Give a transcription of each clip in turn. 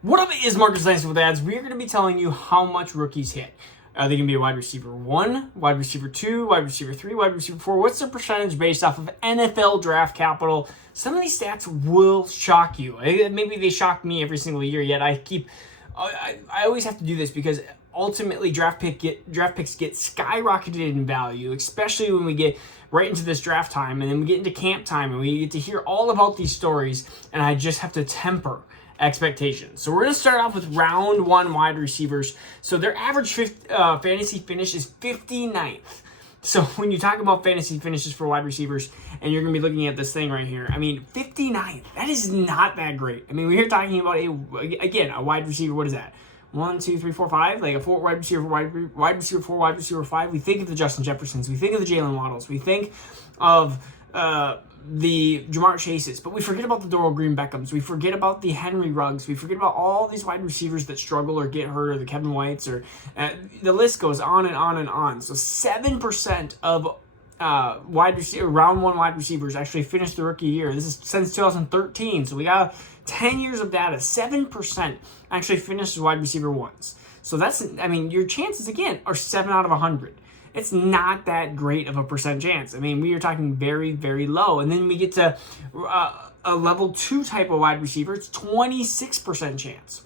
What up, it is Marcus Dynasty with ads. We're going to be telling you how much rookies hit. Are they going to be a wide receiver 1, wide receiver 2, wide receiver 3, wide receiver 4? What's their percentage based off of NFL draft capital? Some of these stats will shock you. Maybe they shock me every single year, yet I always have to do this because ultimately draft picks get skyrocketed in value, especially when we get right into this draft time and then we get into camp time and we get to hear all about these stories, and I just have to temper expectations. So we're going to start off with round 1 wide receivers. So their average fantasy finish is 59th. So when you talk about fantasy finishes for wide receivers, and you're going to be looking at this thing right here, I mean, 59th, that is not that great. I mean, we're talking about, a wide receiver, what is that? 1, 2, 3, 4, 5, like a wide receiver 4, wide receiver 5. We think of the Justin Jeffersons, we think of the Jalen Waddles, we think of the Jamar Chases, but we forget about the Dorial Green Beckhams, we forget about the Henry Ruggs, we forget about all these wide receivers that struggle or get hurt, or the Kevin Whites, or the list goes on and on and on. So 7% of round 1 wide receivers actually finished the rookie year. This is since 2013, so we got 10 years of data. 7% actually finished as wide receiver 1s. So that's, I mean, your chances again are 7 out of 100. It's not that great of a percent chance. I mean, we are talking very, very low. And then we get to a level 2 type of wide receiver. It's 26% chance.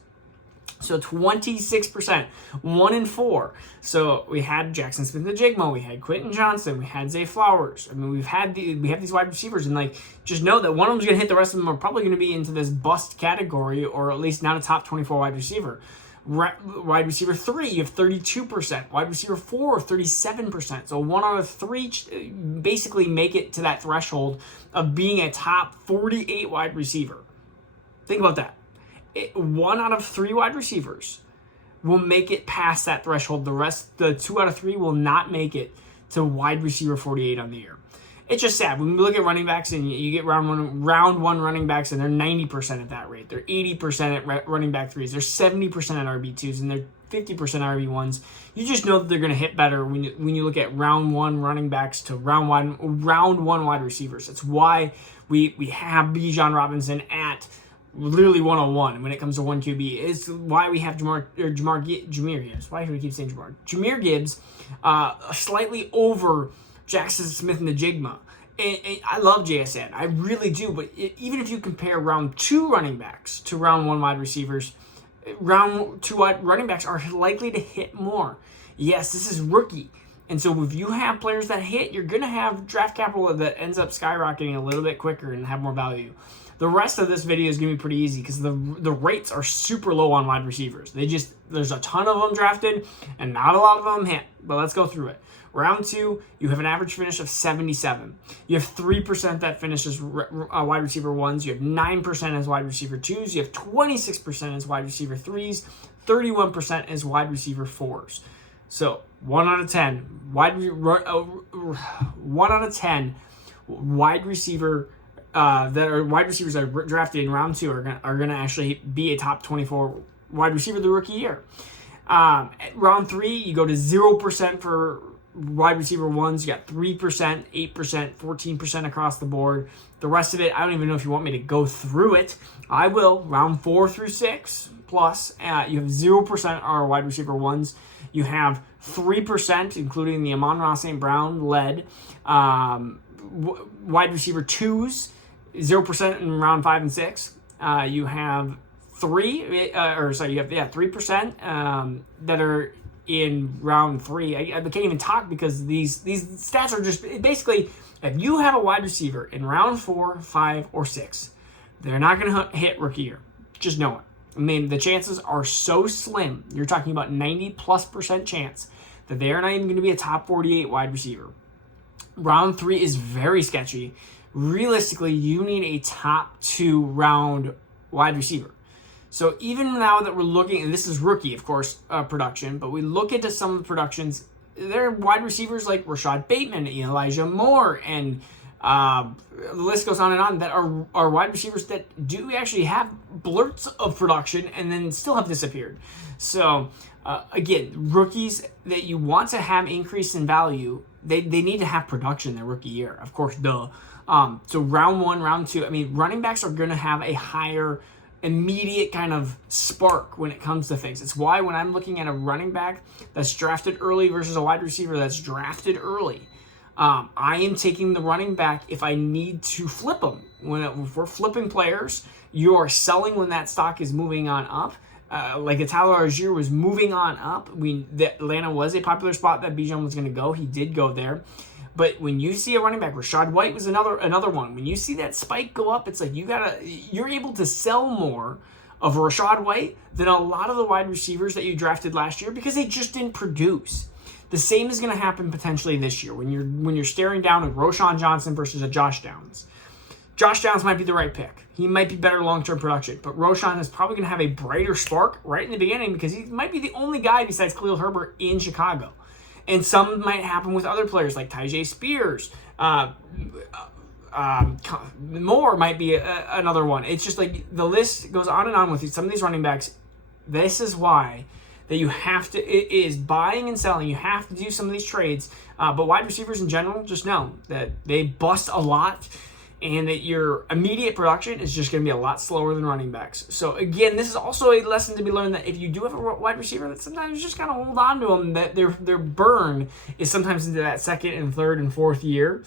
So 26%, 1 in 4. So we had Jackson Smith-Njigba, we had Quentin Johnson, we had Zay Flowers. I mean, we have these wide receivers, and like, just know that one of them's going to hit. The rest of them are probably going to be into this bust category, or at least not a top 24 wide receiver. Wide receiver 3, you have 32%. Wide receiver 4, 37%. So 1 out of 3 basically make it to that threshold of being a top 48 wide receiver. Think about that. 1 out of 3 wide receivers will make it past that threshold. The 2 out of 3 will not make it to wide receiver 48 on the year. It's just sad. When we look at running backs, and you get round one running backs, and they're 90% at that rate. They're 80% at running back 3s. They're 70% at RB2s, and they're 50% RB1s. You just know that they're going to hit better when you look at round 1 running backs to round one wide receivers. That's why we have Bijan Robinson at literally 101 when it comes to 1 QB. Is why we have Jahmyr Gibbs. Why do we keep saying Jamar? Jahmyr Gibbs, slightly over Jackson Smith-Njigba. And I love JSN. I really do. But even if you compare round 2 running backs to round 1 wide receivers, round 2 running backs are likely to hit more. Yes, this is rookie. And so if you have players that hit, you're going to have draft capital that ends up skyrocketing a little bit quicker and have more value. The rest of this video is going to be pretty easy because the rates are super low on wide receivers. There's a ton of them drafted and not a lot of them hit. But let's go through it. Round 2, you have an average finish of 77. You have 3% that finishes wide receiver 1s. You have 9% as wide receiver 2s. You have 26% as wide receiver 3s. 31% as wide receiver 4s. So 1 out of 10 1 out of 10 wide receiver wide receivers that are drafted in round 2 are going to actually be a top 24 wide receiver the rookie year. Round 3, you go to 0% for wide receiver 1s. You got 3%, 8%, 14% across the board. The rest of it, I don't even know if you want me to go through it. I will. Round 4 through 6 plus, you have 0% are wide receiver 1s. You have 3%, including the Amon-Ra St. Brown led wide receiver 2s. 0% in round 5 and 6. You have 3%, that are in round 3. I can't even talk because these stats are just basically, if you have a wide receiver in round 4, 5, or 6, they're not going to hit rookie year. Just know it. I mean, the chances are so slim. You're talking about 90+% chance that they are not even going to be a top 48 wide receiver. Round 3 is very sketchy. Realistically, you need a top 2 round wide receiver. So even now that we're looking, and this is rookie, of course, production, but we look into some of the productions, there are wide receivers like Rashad Bateman, Elijah Moore, and the list goes on and on, that are wide receivers that do actually have blurts of production and then still have disappeared. So again, rookies that you want to have increase in value, they need to have production their rookie year, of course, duh. So round 1, round 2, I mean, running backs are going to have a higher immediate kind of spark when it comes to things. It's why when I'm looking at a running back that's drafted early versus a wide receiver that's drafted early, I am taking the running back if I need to flip them. If we're flipping players, you are selling when that stock is moving on up. Like a Tyler Algier was moving on up. Atlanta was a popular spot that Bijan was going to go. He did go there. But when you see a running back, Rachaad White was another one. When you see that spike go up, it's like you're able to sell more of Rachaad White than a lot of the wide receivers that you drafted last year because they just didn't produce. The same is going to happen potentially this year when you're staring down a Roschon Johnson versus a Josh Downs. Josh Downs might be the right pick. He might be better long-term production, but Roschon is probably going to have a brighter spark right in the beginning because he might be the only guy besides Khalil Herbert in Chicago. And some might happen with other players like Tyjae Spears. Moore might be another one. It's just like the list goes on and on with some of these running backs. This is why that you have to, it is buying and selling. You have to do some of these trades. But wide receivers in general, just know that they bust a lot and that your immediate production is just going to be a lot slower than running backs. So again, this is also a lesson to be learned that if you do have a wide receiver, that sometimes you just got to hold on to them, that their burn is sometimes into that second and third and fourth year.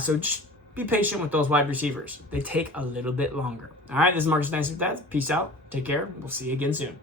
So just be patient with those wide receivers. They take a little bit longer. All right, this is Marcus Dynasty with Dads. Peace out. Take care. We'll see you again soon.